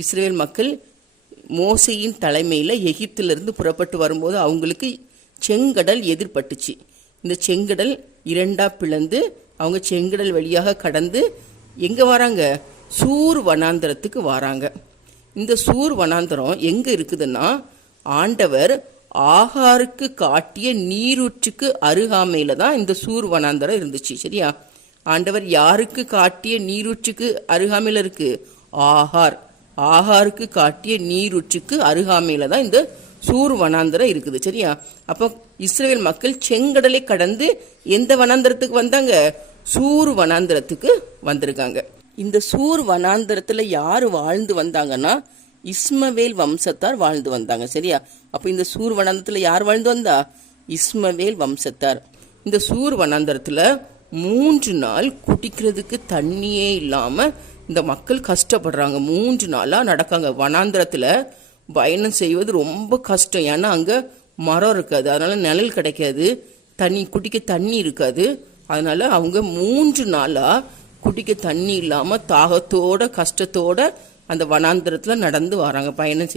Israel மக்கள் மோசையின் தலைமையில் எகிப்திலிருந்து புறப்பட்டு வரும்போது அவங்களுக்கு செங்கடல் எதிர்பட்டுச்சு. இந்த செங்கடல் இரண்டாக பிளந்து அவங்க செங்கடல் வழியாக கடந்து எங்கே வராங்க? சூர் வனாந்தரத்துக்கு வராங்க. இந்த சூர் வனாந்தரம் எங்கே இருக்குதுன்னா ஆண்டவர் ஆகாருக்கு காட்டிய நீரூற்றுக்கு அருகாமையில் தான் இந்த சூர் வனாந்தரம் இருந்துச்சு சரியா? ஆண்டவர் யாருக்கு காட்டிய நீரூற்றுக்கு அருகாமையில் இருக்குது ஆகார். ஆகாருக்கு காட்டிய நீரூற்றுக்கு அருகாமையில தான் இந்த சூர் வனாந்தரம் இருக்குது சரியா? அப்போ இஸ்ரேல் மக்கள் செங்கடலை கடந்து எந்த வனாந்தரத்துக்கு வந்தாங்க? சூர் வனாந்தரத்துக்கு வந்திருக்காங்க. இந்த சூர் வனாந்தரத்துல யார் வாழ்ந்து வந்தாங்கன்னா இஸ்மவேல் வம்சத்தார் வாழ்ந்து வந்தாங்க சரியா? அப்போ இந்த சூர் வனாந்தரத்துல யார் வாழ்ந்து வந்தா? இஸ்மவேல் வம்சத்தார். இந்த சூர் வனாந்தரத்துல மூன்று நாள் குடிக்கிறதுக்கு தண்ணியே இல்லாமல் இந்த மக்கள் கஷ்டப்படுறாங்க. மூன்று நாளாக நடக்காங்க. வனாந்திரத்தில் பயணம் செய்வது ரொம்ப கஷ்டம். ஏன்னா அங்கே மரம் இருக்காது. அதனால் நிழல் கிடைக்காது. தண்ணி குடிக்க தண்ணி இருக்காது. அதனால் அவங்க மூன்று நாளாக குடிக்க தண்ணி இல்லாமல் தாகத்தோட கஷ்டத்தோட அந்த வனாந்திரத்தில் நடந்து வராங்க பயணம் செய்கிறாங்க